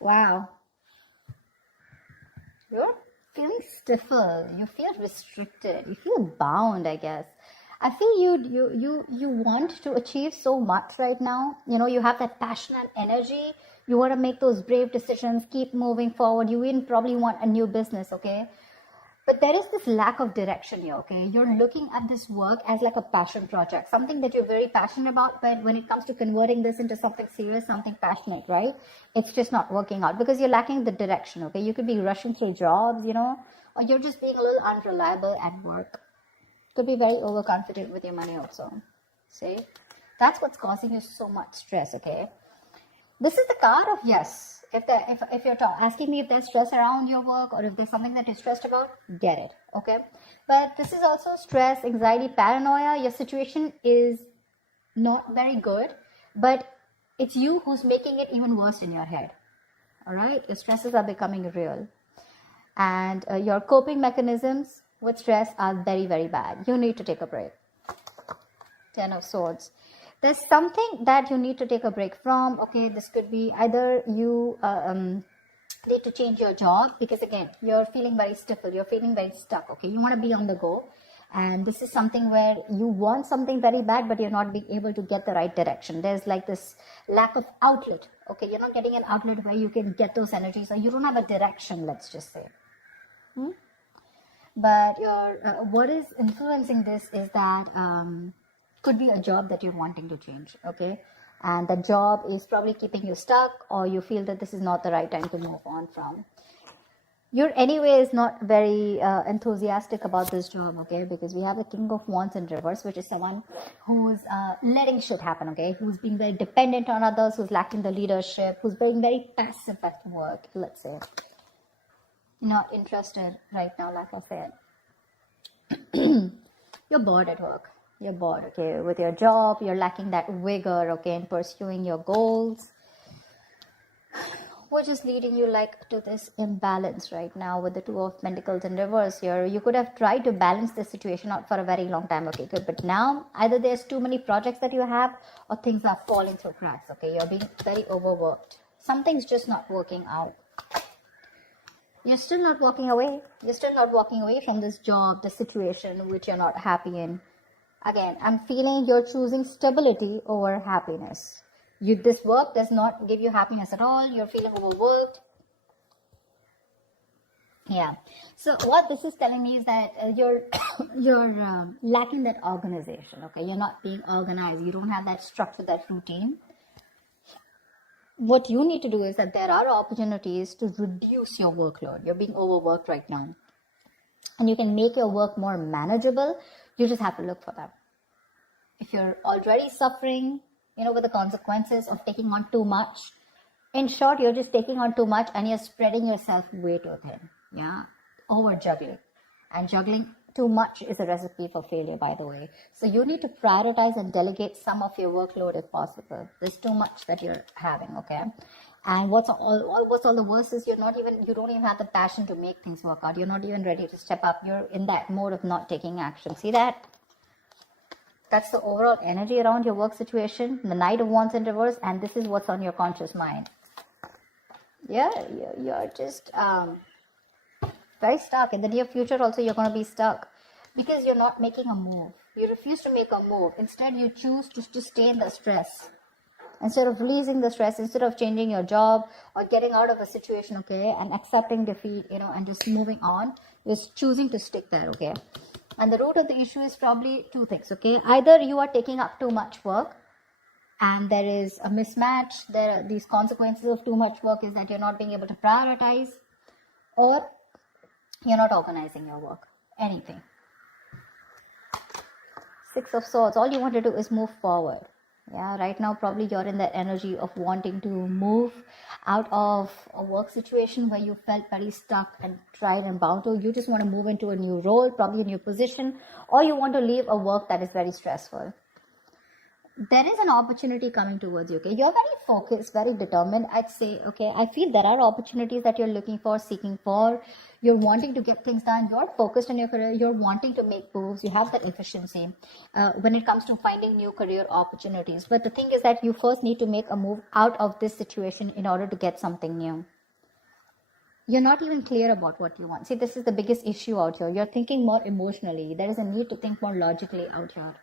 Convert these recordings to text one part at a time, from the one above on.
Wow. You're feeling stifled. You feel restricted. You feel bound, I guess. I feel you want to achieve so much right now. You know, you have that passion and energy. You want to make those brave decisions, keep moving forward. You even probably want a new business, okay? But there is this lack of direction here, okay? You're looking at this work as like a passion project, something that you're very passionate about, but when it comes to converting this into something serious, something passionate, right? It's just not working out because you're lacking the direction, okay? You could be rushing through jobs, you know, or you're just being a little unreliable at work. Could be very overconfident with your money also. See? That's what's causing you so much stress, okay? This is the card of yes. If you're asking me if there's stress around your work or if there's something that you're stressed about, get it, okay? But this is also stress, anxiety, paranoia. Your situation is not very good, but it's you who's making it even worse in your head, all right? Your stresses are becoming real. And your coping mechanisms with stress are very, very bad. You need to take a break. 10 of Swords. There's something that you need to take a break from. Okay, this could be either you need to change your job because again, you're feeling very stifled, you're feeling very stuck. Okay, you want to be on the go, and this is something where you want something very bad, but you're not being able to get the right direction. There's like this lack of outlet. Okay, you're not getting an outlet where you can get those energies, or you don't have a direction. Let's just say. But what is influencing this is that. Could be a job that you're wanting to change, okay? And the job is probably keeping you stuck, or you feel that this is not the right time to move on from. You're anyways not very enthusiastic about this job, okay? Because we have the King of Wands in reverse, which is someone who's letting shit happen, okay? Who's being very dependent on others, who's lacking the leadership, who's being very passive at work, let's say. Not interested right now, like I said. You're bored at work. You're bored, okay, with your job. You're lacking that vigor, okay, in pursuing your goals, which is leading you like to this imbalance right now with the Two of Pentacles in reverse here. You could have tried to balance the situation out for a very long time, okay, good. But now either there's too many projects that you have, or things are falling through cracks, okay. You're being very overworked. Something's just not working out. You're still not walking away. You're still not walking away from this job, the situation which you're not happy in. Again, I'm feeling you're choosing stability over happiness. This work does not give you happiness at all. You're feeling overworked. Yeah. So what this is telling me is that you're lacking that organization. Okay, you're not being organized. You don't have that structure, that routine. What you need to do is that there are opportunities to reduce your workload. You're being overworked right now, and you can make your work more manageable. You just have to look for them. If you're already suffering, you know, with the consequences of taking on too much, in short, you're just taking on too much and you're spreading yourself way too thin. Yeah, over juggling. And juggling too much is a recipe for failure, by the way. So you need to prioritize and delegate some of your workload if possible. There's too much that you're having, okay? And what's all the worst is you don't even have the passion to make things work out. You're not even ready to step up. You're in that mode of not taking action. See that? That's the overall energy around your work situation. The Knight of Wands in reverse, and this is what's on your conscious mind. Yeah, you're just very stuck. In the near future also, you're going to be stuck because you're not making a move. You refuse to make a move. Instead, you choose to stay in the stress. Instead of releasing the stress, instead of changing your job or getting out of a situation, okay, and accepting defeat, you know, and just moving on, you're choosing to stick there, okay. And the root of the issue is probably two things, okay. Either you are taking up too much work and there is a mismatch. There are these consequences of too much work is that you're not being able to prioritize, or you're not organizing your work. Anything. Six of Swords. All you want to do is move forward. Yeah, right now probably you're in that energy of wanting to move out of a work situation where you felt very stuck and tried and bound to. You just want to move into a new role, probably a new position, or you want to leave a work that is very stressful. there is an opportunity coming towards you, okay? You're very focused, very determined, I'd say, okay? I feel there are opportunities that you're looking for, seeking for. You're wanting to get things done. You're focused on your career. You're wanting to make moves. You have that efficiency when it comes to finding new career opportunities. But the thing is that you first need to make a move out of this situation in order to get something new. You're not even clear about what you want. See, this is the biggest issue out here. You're thinking more emotionally. There is a need to think more logically out here.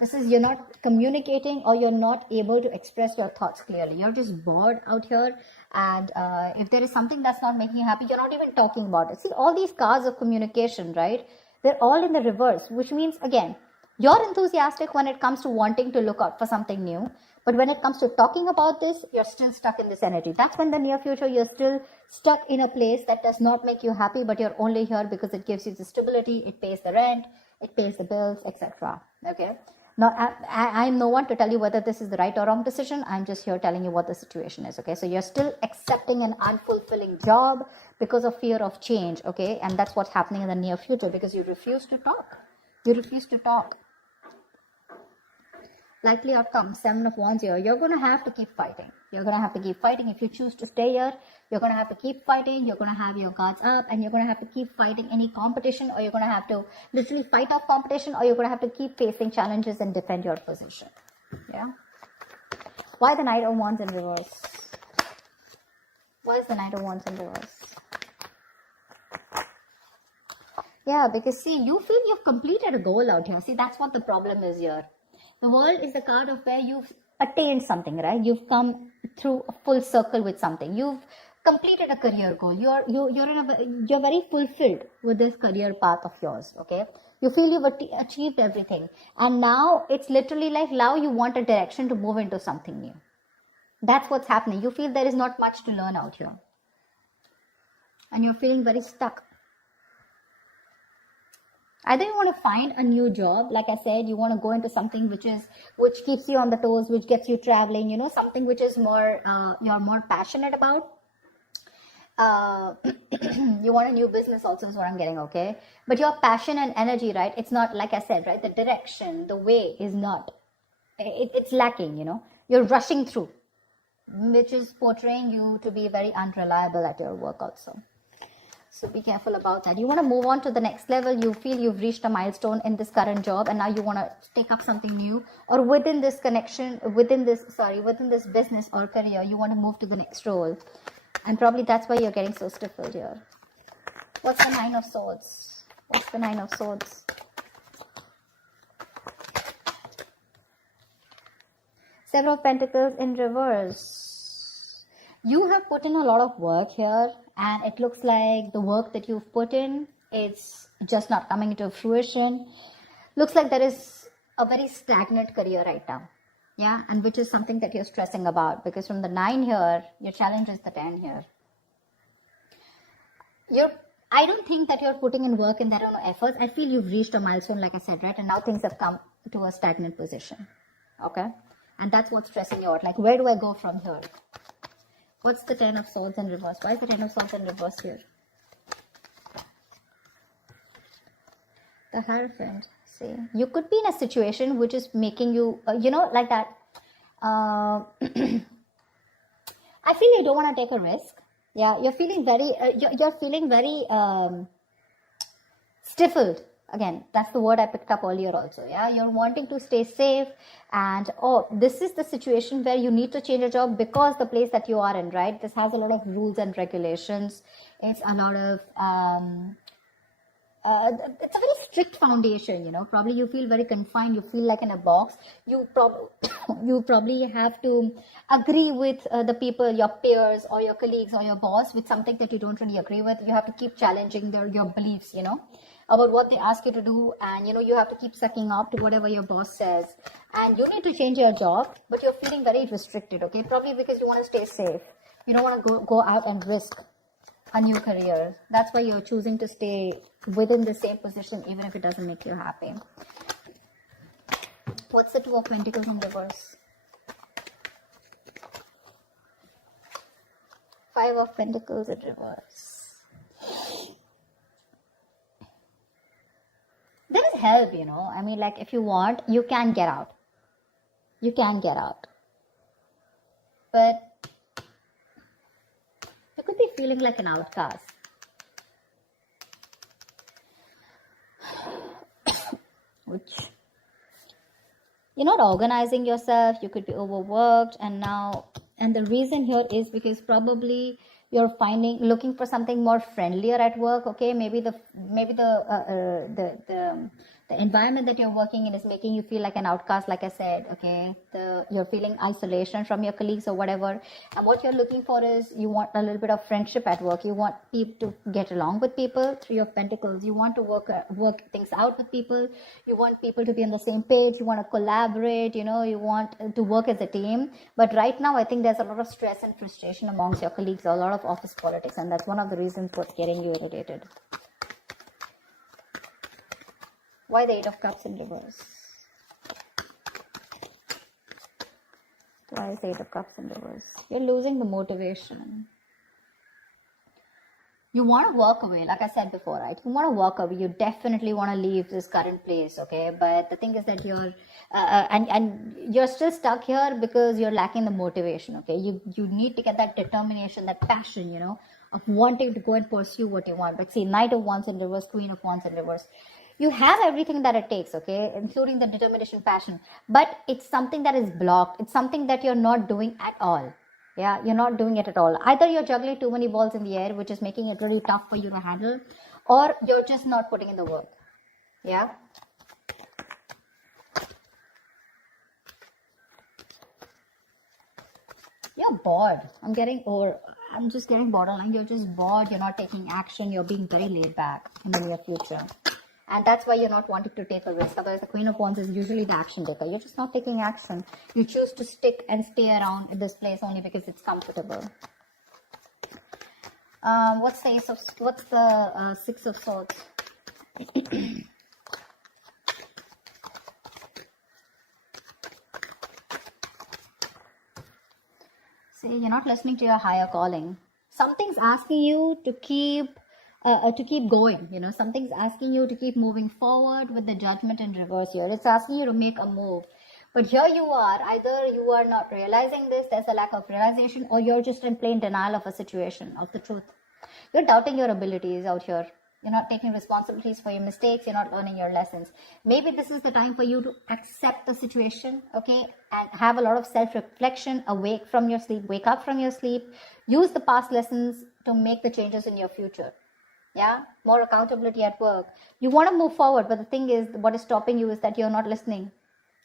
This is, you're not communicating, or you're not able to express your thoughts clearly. You're just bored out here. And if there is something that's not making you happy, you're not even talking about it. See, all these cards of communication, right? They're all in the reverse, which means, again, you're enthusiastic when it comes to wanting to look out for something new. But when it comes to talking about this, you're still stuck in this energy. That's when the near future, you're still stuck in a place that does not make you happy, but you're only here because it gives you the stability, it pays the rent, it pays the bills, etc. Okay? Now, I'm no one to tell you whether this is the right or wrong decision. I'm just here telling you what the situation is, okay? So you're still accepting an unfulfilling job because of fear of change, okay? And that's what's happening in the near future because you refuse to talk. You refuse to talk. Likely outcome, 7 of Wands here. You're going to have to keep fighting. You're going to have to keep fighting. If you choose to stay here, you're going to have to keep fighting. You're going to have your guards up, and you're going to have to keep fighting any competition, or you're going to have to literally fight off competition, or you're going to have to keep facing challenges and defend your position. Yeah. Why the Knight of Wands in reverse? Why is the Knight of Wands in reverse? Yeah, because see, you feel you've completed a goal out here. See, that's what the problem is here. The World is the card of where you've attained something, right? You've come through a full circle with something. You've completed a career goal. You're very fulfilled with this career path of yours, okay? You feel you've achieved everything. And now it's literally like now you want a direction to move into something new. That's what's happening. You feel there is not much to learn out here. And you're feeling very stuck. Either you want to find a new job, like I said, you want to go into something which keeps you on the toes, which gets you traveling, you know, something which is more, you're more passionate about. You want a new business also is what I'm getting, okay? But your passion and energy, right, it's not, like I said, right, the direction, the way is not, it's lacking, you know. You're rushing through, which is portraying you to be very unreliable at your work also. So be careful about that. You want to move on to the next level. You feel you've reached a milestone in this current job, and now you want to take up something new, or within this connection, within this business or career, you want to move to the next role. And probably that's why you're getting so stifled here. What's the Nine of Swords? What's the Nine of Swords? Seven of Pentacles in reverse. You have put in a lot of work here, and it looks like the work that you've put in, it's just not coming into fruition. Looks like there is a very stagnant career right now. Yeah, and which is something that you're stressing about, because from the 9 here, your challenge is the 10 here. I don't think that you're putting in work and there are no efforts. I feel you've reached a milestone, like I said, right? And now things have come to a stagnant position. Okay? And that's what's stressing you out. Like, where do I go from here? What's the 10 of Swords in reverse? Why is the 10 of Swords in reverse here? The Hierophant. See, you could be in a situation which is making you, like that. I feel you don't want to take a risk. Yeah, you're feeling very, stifled. Again, that's the word I picked up earlier also. Yeah, you're wanting to stay safe, and this is the situation where you need to change your job because the place that you are in, right? This has a lot of rules and regulations. It's a lot of it's a very strict foundation, probably you feel very confined, you feel like in a box. You probably have to agree with the people, your peers or your colleagues or your boss with something that you don't really agree with. You have to keep challenging your beliefs, about what they ask you to do, and you have to keep sucking up to whatever your boss says, and you need to change your job, but you're feeling very restricted, okay? Probably because you want to stay safe. You don't want to go out and risk a new career. That's why you're choosing to stay within the same position even if it doesn't make you happy. What's the Two of Pentacles in reverse? Five of Pentacles in reverse. There is help, I mean, like, if you want, you can get out. You can get out. But you could be feeling like an outcast. Which, you're not organizing yourself, you could be overworked, and the reason here is because probably you're looking for something more friendlier at work. Okay, maybe the environment that you're working in is making you feel like an outcast, like I said. Okay, you're feeling isolation from your colleagues or whatever, and what you're looking for is you want a little bit of friendship at work. You want people to get along with people. Three of Pentacles. You want to work things out with people. You want people to be on the same page. You want to collaborate. You want to work as a team. But right now, I think there's a lot of stress and frustration amongst your colleagues. A lot of office politics, and that's one of the reasons what's getting you irritated. Why the Eight of Cups in reverse? Why is the Eight of Cups in reverse? You're losing the motivation. You want to walk away, like I said before, right? You want to walk away. You definitely want to leave this current place, okay? But the thing is that you're and you're still stuck here because you're lacking the motivation, okay? You need to get that determination, that passion, of wanting to go and pursue what you want. But see, Knight of Wands in reverse, Queen of Wands in reverse. You have everything that it takes, okay, including the determination, passion, but it's something that is blocked. It's something that you're not doing at all. Yeah, you're not doing it at all. Either you're juggling too many balls in the air, which is making it really tough for you to handle, or you're just not putting in the work. Yeah. You're bored. I'm just getting borderline. You're just bored. You're not taking action. You're being very laid back in the near future. And that's why you're not wanting to take a risk. Otherwise, the Queen of Wands is usually the action taker. You're just not taking action. You choose to stick and stay around in this place only because it's comfortable. What's the Six of Swords? See, you're not listening to your higher calling. Something's asking you to keep going. Something's asking you to keep moving forward with the Judgment in reverse here. It's asking you to make a move. But here you are. Either you are not realizing this, there's a lack of realization, or you're just in plain denial of a situation, of the truth. You're doubting your abilities out here. You're not taking responsibilities for your mistakes. You're not learning your lessons. Maybe this is the time for you to accept the situation, okay, and have a lot of self-reflection, wake up from your sleep, use the past lessons to make the changes in your future. Yeah, more accountability at work. You want to move forward, but the thing is, what is stopping you is that you're not listening.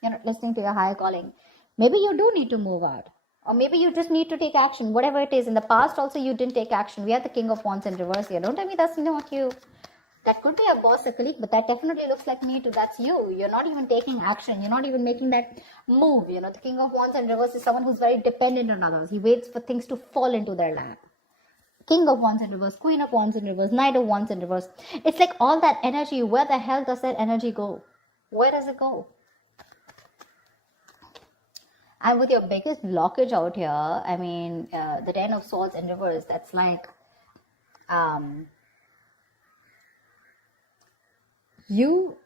You're not listening to your higher calling. Maybe you do need to move out, or maybe you just need to take action, whatever it is. In the past also, you didn't take action. We have the King of Wands in reverse here. Don't tell me that's not you. That could be a boss, a colleague, but that definitely looks like me too. That's you. You're not even taking action. You're not even making that move. The King of Wands in reverse is someone who's very dependent on others. He waits for things to fall into their lap. King of Wands in reverse, Queen of Wands in reverse, Knight of Wands in reverse. It's like all that energy, where the hell does that energy go? Where does it go? And with your biggest blockage out here, I mean, the Ten of Swords in reverse, that's like, you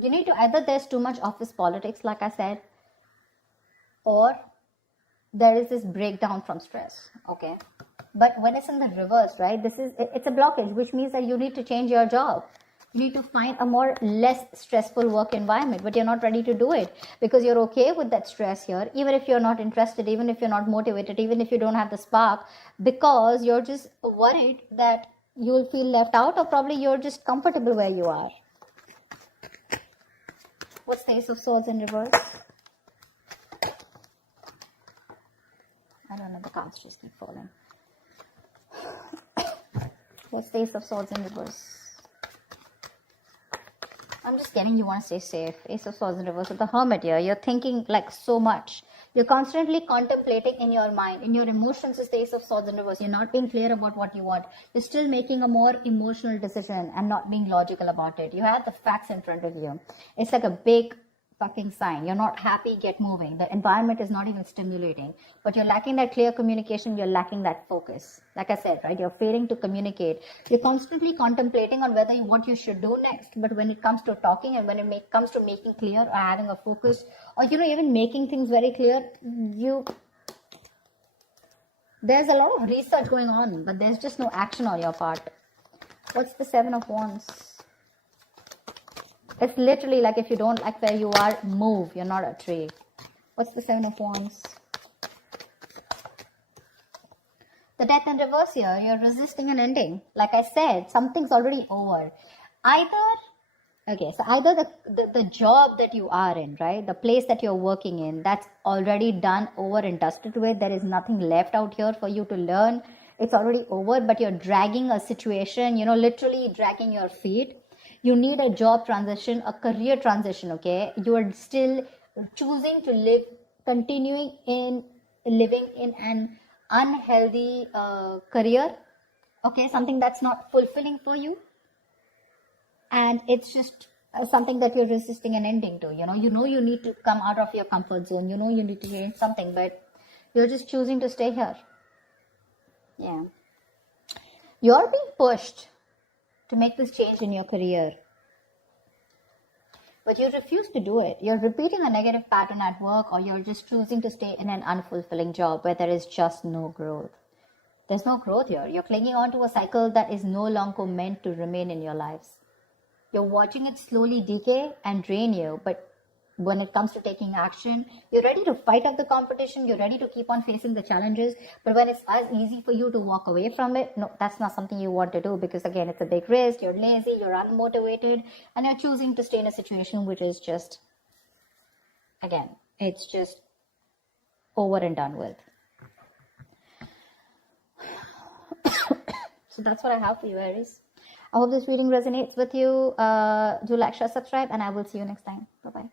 need to, either there's too much office politics, like I said, or there is this breakdown from stress, okay? But when it's in the reverse, right, it's a blockage, which means that you need to change your job. You need to find a less stressful work environment, but you're not ready to do it because you're okay with that stress here, even if you're not interested, even if you're not motivated, even if you don't have the spark, because you're just worried that you'll feel left out, or probably you're just comfortable where you are. What's the Ace of Swords in reverse? I don't know, the cards just keep falling. What's the Ace of Swords in reverse? I'm just getting you want to stay safe. Ace of Swords in reverse with the Hermit here. You're thinking like so much. You're constantly contemplating in your mind. In your emotions is the Ace of Swords in reverse. You're not being clear about what you want. You're still making a more emotional decision and not being logical about it. You have the facts in front of you. It's like a big fucking sign. You're not happy, get moving. The environment is not even stimulating. But you're lacking that clear communication, you're lacking that focus. Like I said, right, you're failing to communicate. You're constantly contemplating on what you should do next. But when it comes to talking and when it comes to making clear or having a focus, or even making things very clear, there's a lot of research going on, but there's just no action on your part. What's the Seven of Wands? It's literally like if you don't like where you are, move. You're not a tree. What's the Seven of Wands? The Death in reverse here. You're resisting an ending. Like I said, something's already over. Either the job that you are in, right? The place that you're working in, that's already done, over and dusted with. There is nothing left out here for you to learn. It's already over, but you're dragging a situation, literally dragging your feet. You need a job transition, a career transition, okay? You are still choosing to continuing in living in an unhealthy career, okay? Something that's not fulfilling for you. And it's just something that you're resisting an ending to, you need to come out of your comfort zone. You need to change something, but you're just choosing to stay here. Yeah. You're being pushed to make this change in your career, but you refuse to do it. You're repeating a negative pattern at work, or you're just choosing to stay in an unfulfilling job where there is just no growth. There's no growth here. You're clinging on to a cycle that is no longer meant to remain in your lives. You're watching it slowly decay and drain you, but when it comes to taking action, you're ready to fight off the competition, you're ready to keep on facing the challenges, but when it's as easy for you to walk away from it, no, that's not something you want to do, because again, it's a big risk, you're lazy, you're unmotivated, and you're choosing to stay in a situation which is just, again, it's just over and done with. So that's what I have for you, Aries. I hope this reading resonates with you. Do like, share, subscribe, and I will see you next time. Bye-bye.